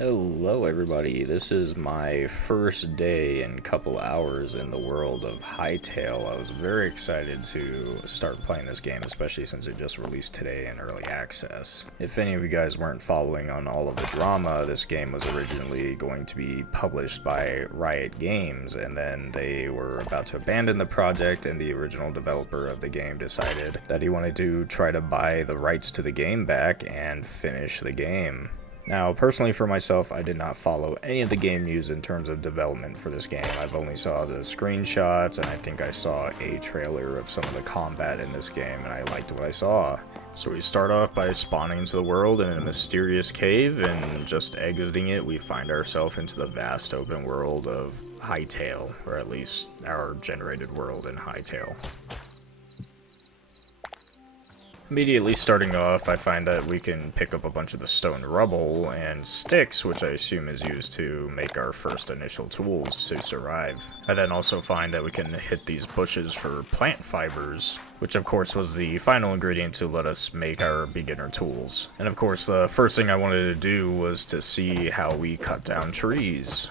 Hello everybody, this is my first day and couple hours in the world of Hytale. I was very excited to start playing this game, especially since it just released today in early access. If any of you guys weren't following on all of the drama, this game was originally going to be published by Riot Games, and then they were about to abandon the project, and the original developer of the game decided that he wanted to try to buy the rights to the game back and finish the game. Now, personally for myself, I did not follow any of the game news in terms of development for this game. I've only saw the screenshots, and I think I saw a trailer of some of the combat in this game, and I liked what I saw. So we start off by spawning into the world in a mysterious cave, and just exiting it, we find ourselves into the vast open world of Hytale, or at least our generated world in Hytale. Immediately starting off, I find that we can pick up a bunch of the stone rubble and sticks, which I assume is used to make our first initial tools to survive. I then also find that we can hit these bushes for plant fibers, which of course was the final ingredient to let us make our beginner tools. And of course, the first thing I wanted to do was to see how we cut down trees.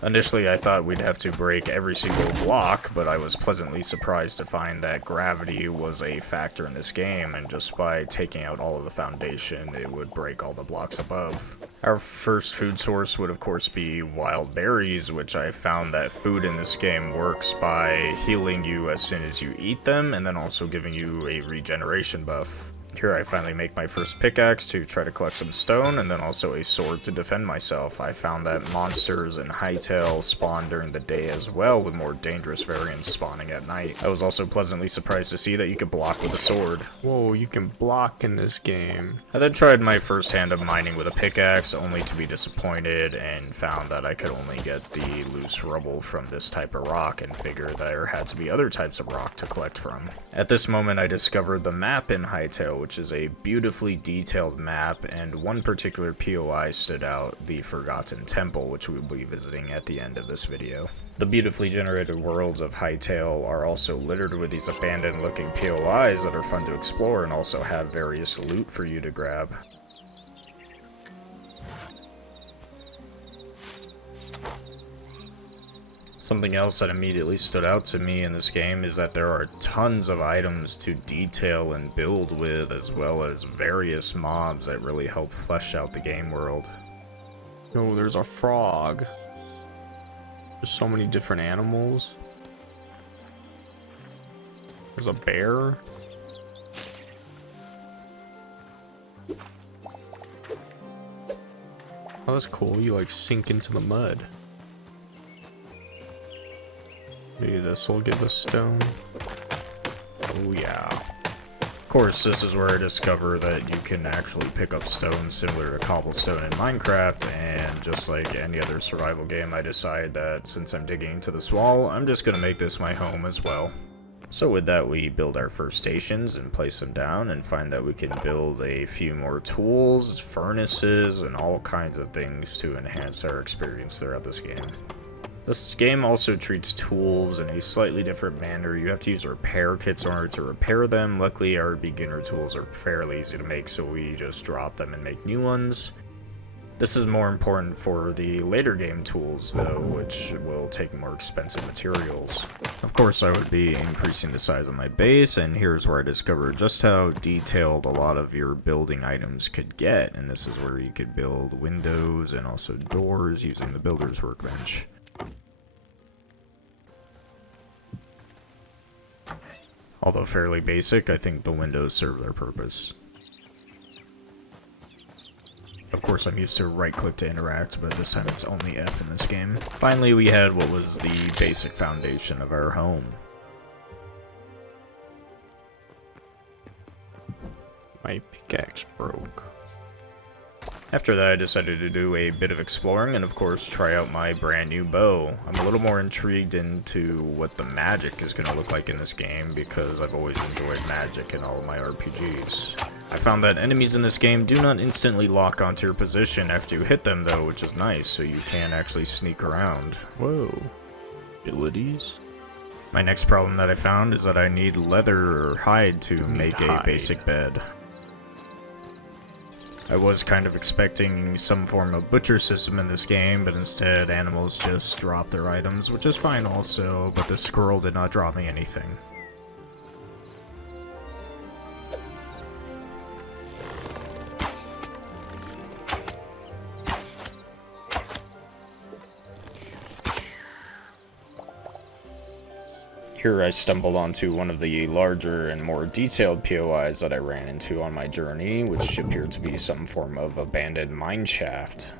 Initially, I thought we'd have to break every single block, but I was pleasantly surprised to find that gravity was a factor in this game, and just by taking out all of the foundation, it would break all the blocks above. Our first food source would of course be wild berries, which I found that food in this game works by healing you as soon as you eat them, and then also giving you a regeneration buff. Here I finally make my first pickaxe to try to collect some stone, and then also a sword to defend myself. I found that monsters in Hytale spawn during the day as well, with more dangerous variants spawning at night. I was also pleasantly surprised to see that you could block with a sword. Whoa, you can block in this game. I then tried my first hand of mining with a pickaxe, only to be disappointed, and found that I could only get the loose rubble from this type of rock, and figured there had to be other types of rock to collect from. At this moment I discovered the map in Hytale, which is a beautifully detailed map, and one particular POI stood out, the Forgotten Temple, which we will be visiting at the end of this video. The beautifully generated worlds of Hytale are also littered with these abandoned looking POIs that are fun to explore and also have various loot for you to grab. Something else that immediately stood out to me in this game is that there are tons of items to detail and build with, as well as various mobs that really help flesh out the game world. Oh, there's a frog. There's so many different animals. There's a bear. Oh, that's cool. You like sink into the mud. Maybe this will give us stone. Oh yeah. Of course, this is where I discover that you can actually pick up stone similar to cobblestone in Minecraft, and just like any other survival game, I decide that since I'm digging into this wall, I'm just gonna make this my home as well. So with that, we build our first stations and place them down, and find that we can build a few more tools, furnaces, and all kinds of things to enhance our experience throughout this game. This game also treats tools in a slightly different manner. You have to use repair kits in order to repair them. Luckily, our beginner tools are fairly easy to make, so we just drop them and make new ones. This is more important for the later game tools, though, which will take more expensive materials. Of course, I would be increasing the size of my base, and here's where I discovered just how detailed a lot of your building items could get, and this is where you could build windows and also doors using the builder's workbench. Although fairly basic, I think the windows serve their purpose. Of course, I'm used to right-click to interact, but this time it's only F in this game. Finally, we had what was the basic foundation of our home. My pickaxe broke. After that, I decided to do a bit of exploring and of course try out my brand new bow. I'm a little more intrigued into what the magic is going to look like in this game, because I've always enjoyed magic in all of my RPGs. I found that enemies in this game do not instantly lock onto your position after you hit them though, which is nice, so you can actually sneak around. Whoa. Abilities? My next problem that I found is that I need leather or hide to make a basic bed. I was kind of expecting some form of butcher system in this game, but instead animals just drop their items, which is fine also, but the squirrel did not drop me anything. Here I stumbled onto one of the larger and more detailed POIs that I ran into on my journey, which appeared to be some form of abandoned mine shaft.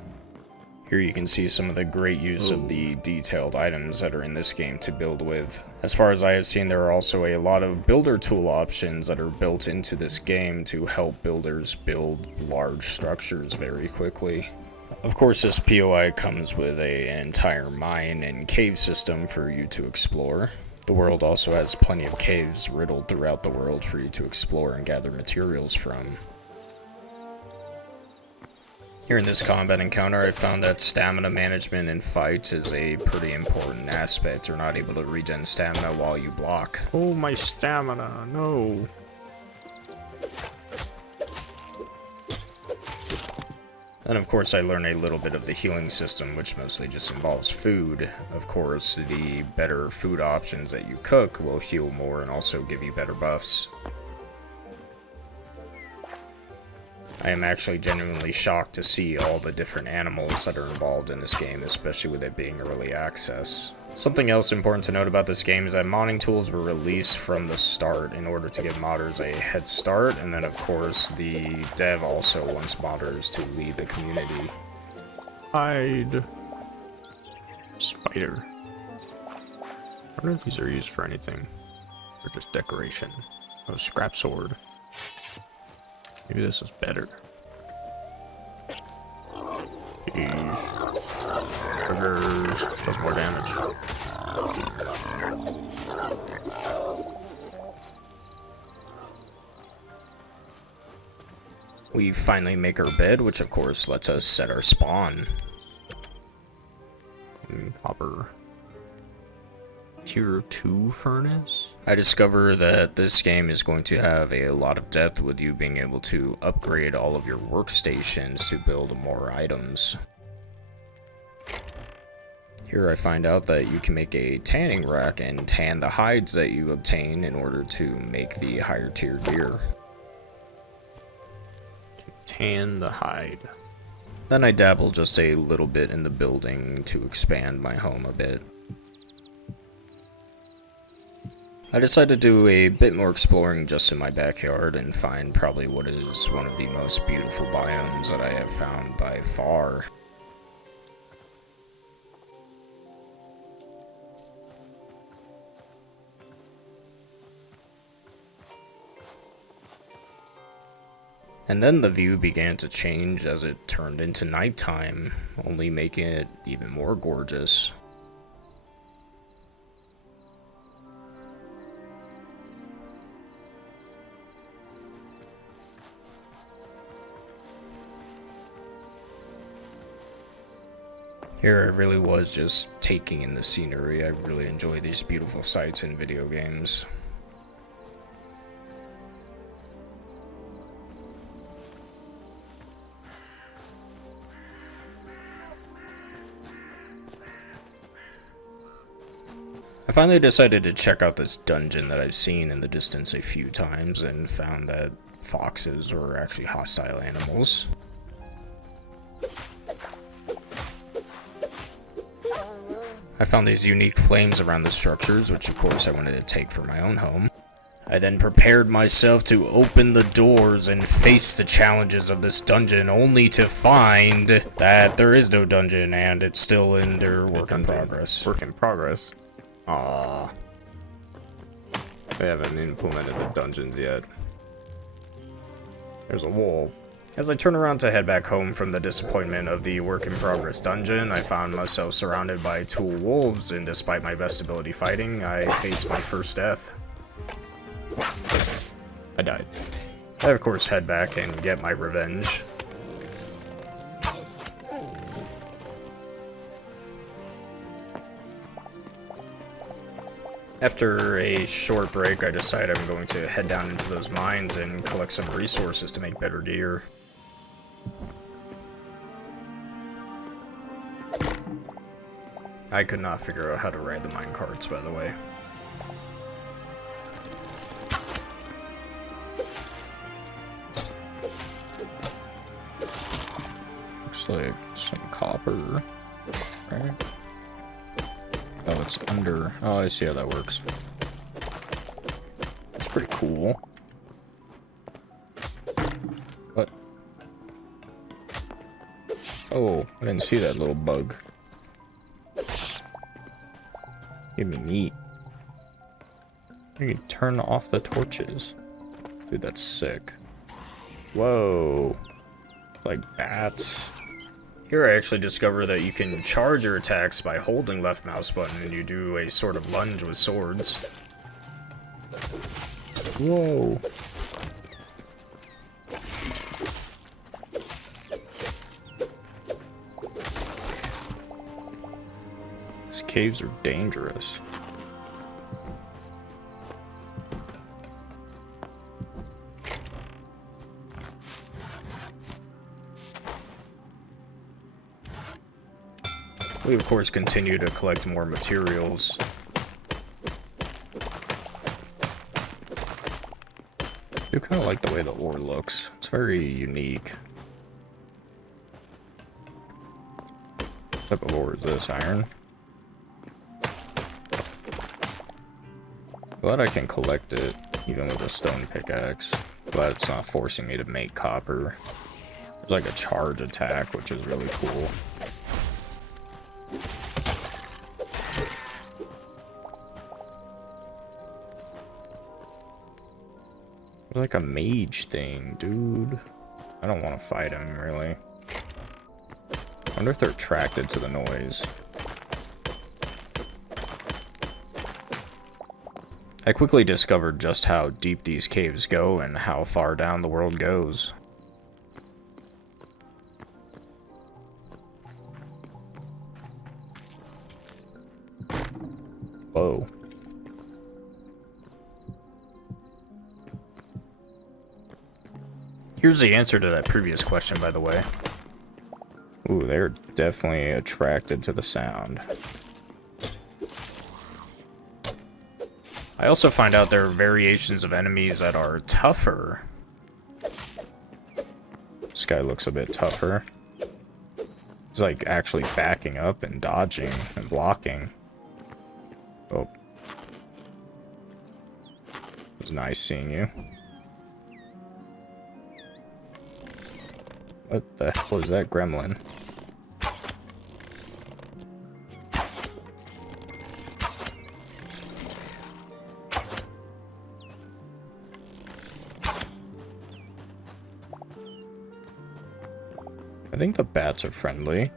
Here you can see some of the great use of the detailed items that are in this game to build with. As far as I have seen, there are also a lot of builder tool options that are built into this game to help builders build large structures very quickly. Of course, this POI comes with an entire mine and cave system for you to explore. The world also has plenty of caves riddled throughout the world for you to explore and gather materials from. Here in this combat encounter, I found that stamina management in fights is a pretty important aspect. You're not able to regen stamina while you block. Oh, my stamina, no. And of course I learned a little bit of the healing system, which mostly just involves food. Of course, the better food options that you cook will heal more and also give you better buffs. I am actually genuinely shocked to see all the different animals that are involved in this game, especially with it being early access. Something else important to note about this game is that modding tools were released from the start in order to give modders a head start, and then of course the dev also wants modders to lead the community. Hide. Spider. I wonder if these are used for anything, or just decoration. Oh, scrap sword. Maybe this is better. Jeez. Burgers. Does more damage. We finally make our bed, which of course lets us set our spawn. Copper. Tier 2 furnace? I discover that this game is going to have a lot of depth with you being able to upgrade all of your workstations to build more items. Here I find out that you can make a tanning rack and tan the hides that you obtain in order to make the higher tier gear. Tan the hide. Then I dabble just a little bit in the building to expand my home a bit. I decided to do a bit more exploring just in my backyard and find probably what is one of the most beautiful biomes that I have found by far. And then the view began to change as it turned into nighttime, only making it even more gorgeous. Here I really was just taking in the scenery. I really enjoy these beautiful sights in video games. I finally decided to check out this dungeon that I've seen in the distance a few times and found that foxes were actually hostile animals. I found these unique flames around the structures, which of course I wanted to take for my own home. I then prepared myself to open the doors and face the challenges of this dungeon, only to find that there is no dungeon and it's still in their work in progress. Work in progress? Aww. They haven't implemented the dungeons yet. There's a wall. As I turn around to head back home from the disappointment of the work-in-progress dungeon, I found myself surrounded by 2 wolves, and despite my best ability fighting, I faced my first death. I died. I, of course, head back and get my revenge. After a short break, I decide I'm going to head down into those mines and collect some resources to make better gear. I could not figure out how to ride the minecarts, by the way. Looks like some copper, right? Oh, it's under. Oh, I see how that works. That's pretty cool. What? Oh, I didn't see that little bug. Give me meat. You can turn off the torches. Dude, that's sick. Whoa. Like bats. Here I actually discovered that you can charge your attacks by holding left mouse button and you do a sort of lunge with swords. Whoa. These caves are dangerous. We of course continue to collect more materials. I do kind of like the way the ore looks. It's very unique. What type of ore is this? Iron? Glad I can collect it, even with a stone pickaxe. Glad it's not forcing me to make copper. There's like a charge attack, which is really cool. There's like a mage thing, dude. I don't want to fight him, really. I wonder if they're attracted to the noise. I quickly discovered just how deep these caves go and how far down the world goes. Whoa. Here's the answer to that previous question, by the way. Ooh, they're definitely attracted to the sound. I also find out there are variations of enemies that are tougher. This guy looks a bit tougher. He's like actually backing up and dodging and blocking. Oh. It was nice seeing you. What the hell is that gremlin? I think the bats are friendly.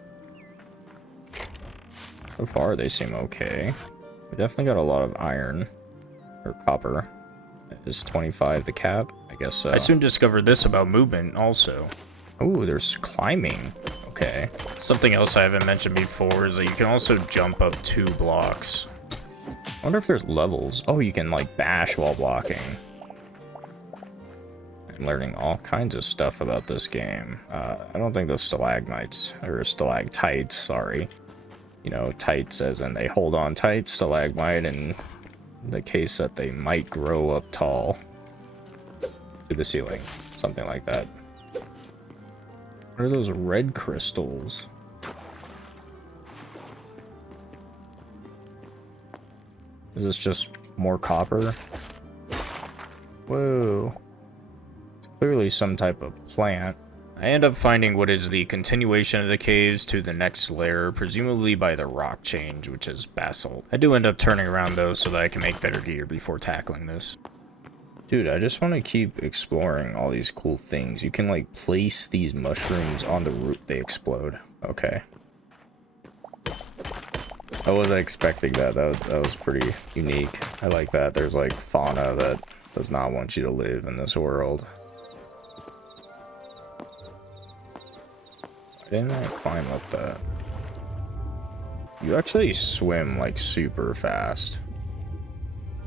So far, they seem okay. We definitely got a lot of iron. Or copper. Is 25 the cap? I guess so. I soon discovered this about movement, also. Ooh, there's climbing. Okay. Something else I haven't mentioned before is that you can also jump up 2 blocks. I wonder if there's levels. Oh, you can, like, bash while blocking. I'm learning all kinds of stuff about this game. I don't think those stalagmites, or stalactites, sorry. You know, tights as in they hold on tight, stalagmite in the case that they might grow up tall to the ceiling. Something like that. What are those red crystals? Is this just more copper? Whoa. It's clearly some type of plant. I end up finding what is the continuation of the caves to the next layer, presumably by the rock change, which is basalt. I do end up turning around though so that I can make better gear before tackling this. Dude, I just want to keep exploring all these cool things. You can like place these mushrooms on the roof, they explode. Okay. I wasn't expecting that. That was pretty unique. I like that. There's like fauna that does not want you to live in this world. Why didn't I climb up that? You actually swim like super fast.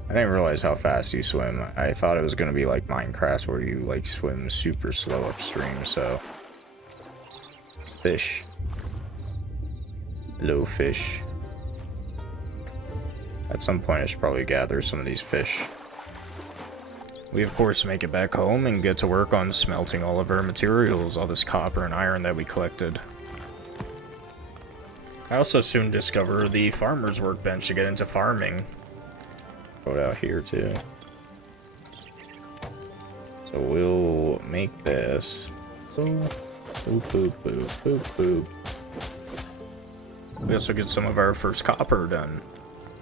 I didn't realize how fast you swim. I thought it was going to be like Minecraft where you like swim super slow upstream, so... Fish. Hello, fish. At some point I should probably gather some of these fish. We of course make it back home and get to work on smelting all of our materials, all this copper and iron that we collected. I also soon discover the farmer's workbench to get into farming. Put out here too. So we'll make this. Boop, boop, boop, boop, boop, boop. We also get some of our first copper done.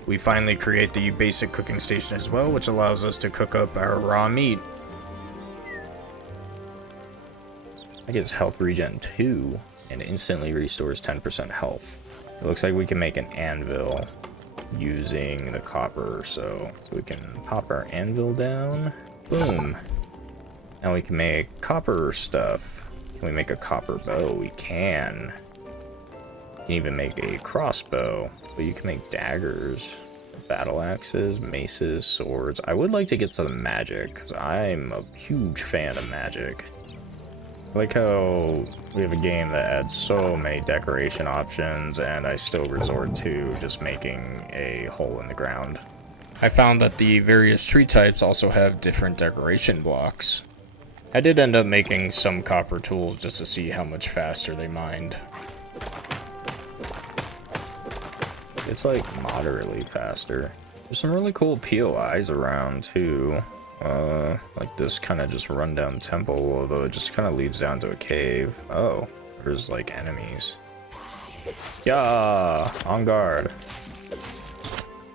We finally create the basic cooking station as well, which allows us to cook up our raw meat. I get health regen 2 and instantly restores 10% health. It looks like we can make an anvil using the copper, so we can pop our anvil down. Boom. Now we can make copper stuff. Can we make a copper bow? We can. You can even make a crossbow, but you can make daggers, battle axes, maces, swords. I would like to get to the magic, because I'm a huge fan of magic. I like how we have a game that adds so many decoration options, and I still resort to just making a hole in the ground. I found that the various tree types also have different decoration blocks. I did end up making some copper tools just to see how much faster they mined. It's like moderately faster. There's some really cool POIs around too. Like this kind of just rundown temple, although it just kind of leads down to a cave. Oh, there's like enemies. Yeah, on guard.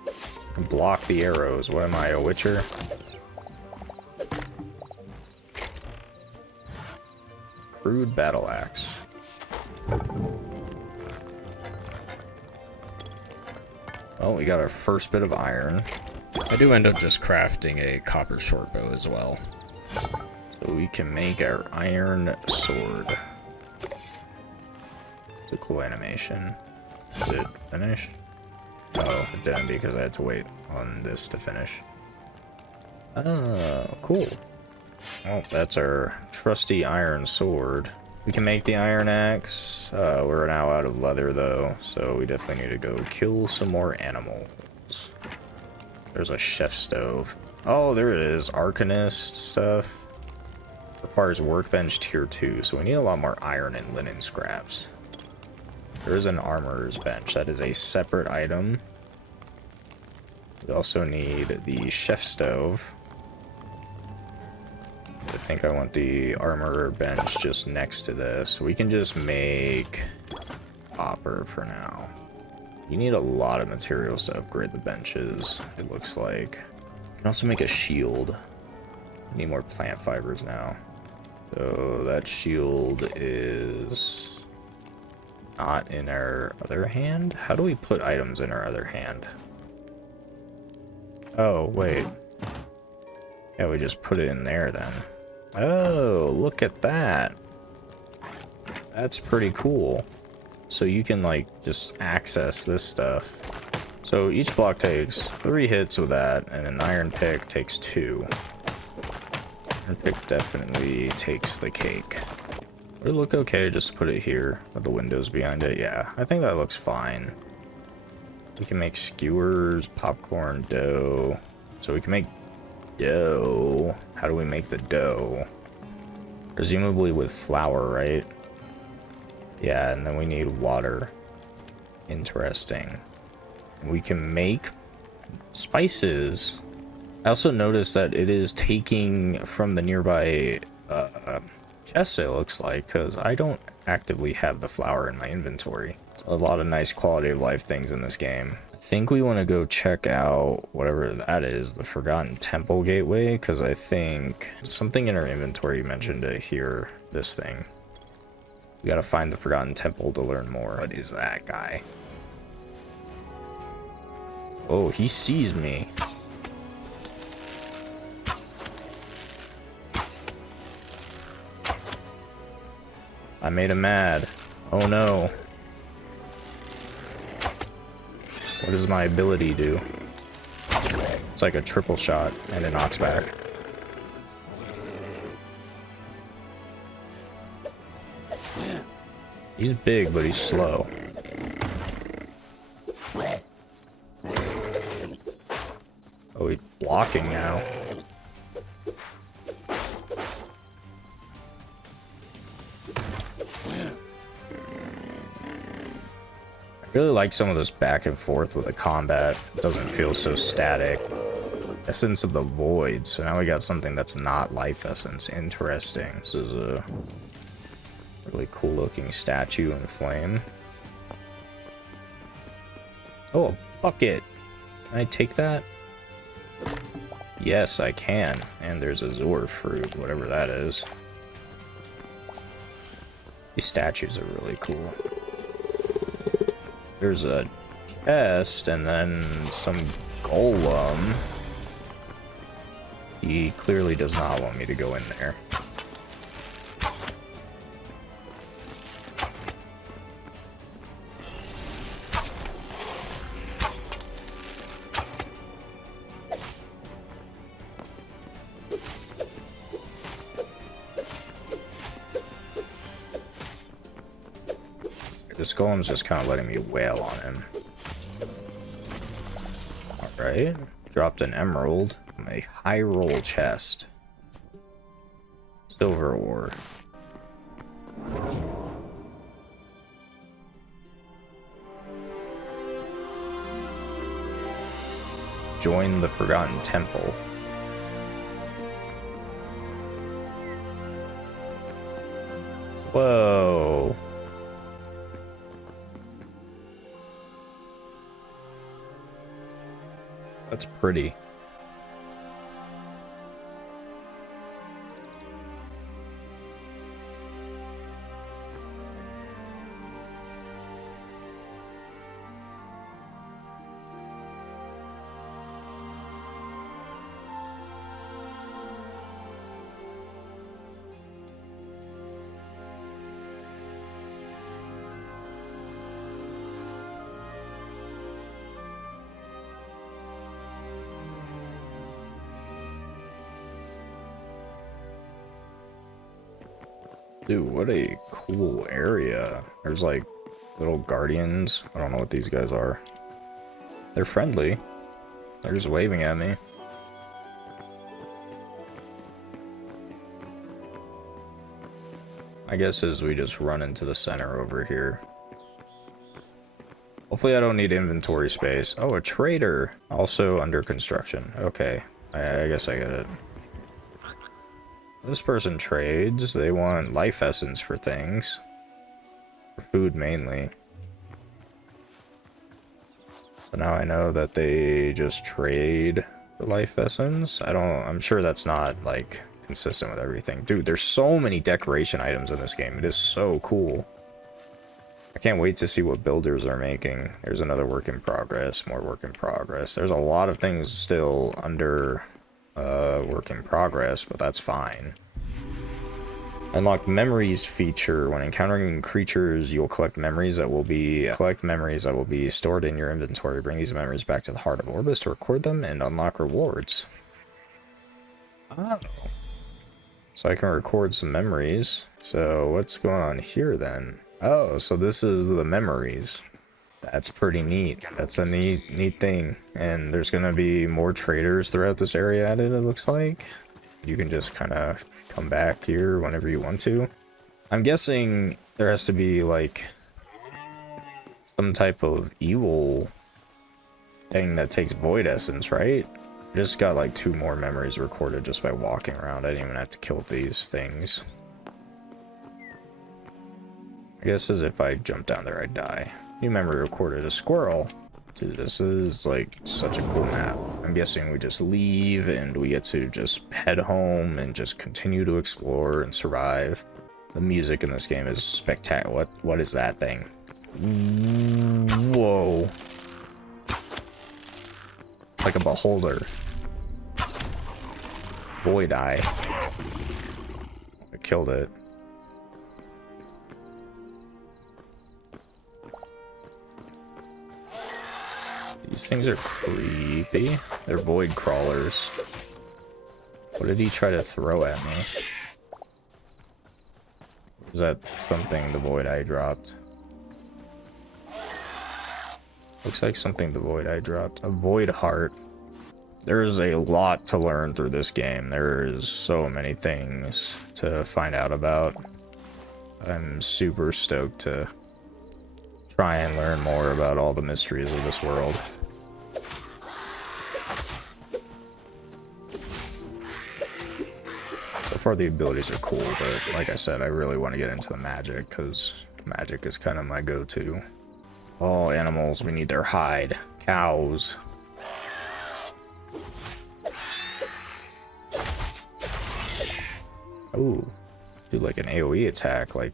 I can block the arrows. What am I, a witcher? Crude battle axe. Oh, we got our first bit of iron. I do end up just crafting a copper shortbow as well. So we can make our iron sword. It's a cool animation. Is it finished? Oh, it didn't because I had to wait on this to finish. Oh, cool. Well, that's our trusty iron sword. We can make the iron axe. We're now out of leather though, so we definitely need to go kill some more animals. There's a chef stove. Oh, there it is. Arcanist stuff. Requires workbench tier 2, so we need a lot more iron and linen scraps. There is an armorer's bench. That is a separate item. We also need the chef stove. I think I want the armorer bench just next to this. We can just make copper for now. You need a lot of materials to upgrade the benches, it looks like. You can also make a shield. Need more plant fibers now. So that shield is not in our other hand. How do we put items in our other hand? Oh, wait. Yeah, we just put it in there then. Oh, look at that. That's pretty cool. So you can like just access this stuff. So each block takes 3 hits with that, and an iron pick takes 2. Iron pick definitely takes the cake. Would it look okay just to put it here with the windows behind it? Yeah, I think that looks fine. We can make skewers, popcorn, dough. So we can make dough. How do we make the dough? Presumably with flour, right? Yeah, and then we need water. Interesting. We can make spices. I also noticed that it is taking from the nearby chests, it looks like, because I don't actively have the flour in my inventory. A lot of nice quality of life things in this game. I think we want to go check out whatever that is, the Forgotten Temple Gateway, because I think something in our inventory mentioned to hear this thing. We gotta find the Forgotten Temple to learn more. What is that guy? Oh, he sees me. I made him mad. Oh no. What does my ability do? It's like a triple shot and it knocks back. He's big, but he's slow. walking now. I really like some of this back and forth with the combat. It doesn't feel so static. Essence of the Void. So now we got something that's not Life Essence. Interesting. This is a really cool looking statue in flame. Oh, a bucket. Can I take that? Yes, I can. And there's a Zor fruit, whatever that is. These statues are really cool. There's a chest and then some golem. He clearly does not want me to go in there. This golem's just kind of letting me wail on him. Alright. Dropped an emerald. A high roll chest. Silver ore. Join the Forgotten Temple. Whoa. That's pretty. Dude, what a cool area. There's like little guardians. I don't know what these guys are. They're friendly. They're just waving at me. I guess as we just run into the center over here. Hopefully I don't need inventory space. Oh, a trader. Also under construction. Okay. I guess I get it. This person trades. They want life essence for things. For food mainly. So now I know that they just trade the life essence. I'm sure that's not like consistent with everything. Dude, there's so many decoration items in this game. It is so cool. I can't wait to see what builders are making. There's another work in progress, more work in progress. There's a lot of things still under work in progress, but that's fine. Unlock memories feature. When encountering creatures, you'll collect memories that will be stored in your inventory. Bring these memories back to the heart of Orbis to record them and unlock rewards. Oh. So I can record some memories. So what's going on here then? Oh, so this is the memories. That's pretty neat. That's a neat thing. And there's gonna be more traders throughout this area added, it looks like. You can just kind of come back here whenever you want to. I'm guessing there has to be like some type of evil thing that takes void essence, right? I just got like 2 more memories recorded just by walking around. I didn't even have to kill these things. I guess as if I jump down there, I'd die. New memory recorded. A squirrel. Dude, this is like such a cool map. I'm guessing we just leave and we get to just head home and just continue to explore and survive. The music in this game is spectacular. What is that thing? Whoa. It's like a beholder. Void eye. I killed it. These things are creepy. They're void crawlers. What did he try to throw at me? Is that something the void eye dropped? Looks like something the void eye dropped. A void heart. There's a lot to learn through this game. There is so many things to find out about. I'm super stoked to try and learn more about all the mysteries of this world. So far the abilities are cool, but like I said, I really want to get into the magic, because magic is kind of my go-to. All animals, we need their hide. Cows. Ooh, do like an AoE attack, like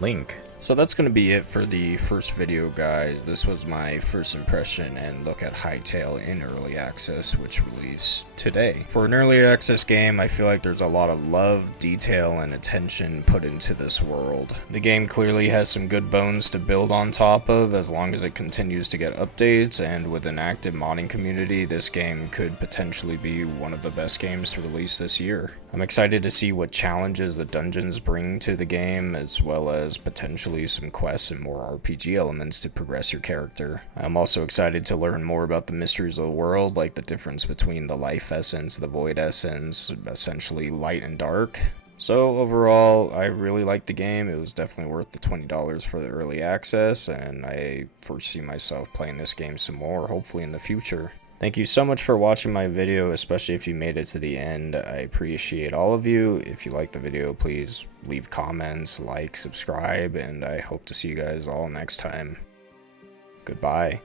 Link. So that's going to be it for the first video, guys. This was my first impression and look at Hytale in early access, which released today. For an early access game, I feel like there's a lot of love, detail, and attention put into this world. The game clearly has some good bones to build on top of as long as it continues to get updates, and with an active modding community, this game could potentially be one of the best games to release this year. I'm excited to see what challenges the dungeons bring to the game, as well as potentially some quests and more RPG elements to progress your character. I'm also excited to learn more about the mysteries of the world, like the difference between the life essence, the void essence, essentially light and dark. So overall, I really liked the game. It was definitely worth the $20 for the early access, and I foresee myself playing this game some more, hopefully in the future. Thank you so much for watching my video, especially if you made it to the end. I appreciate all of you. If you liked the video, please leave comments, like, subscribe, and I hope to see you guys all next time. Goodbye.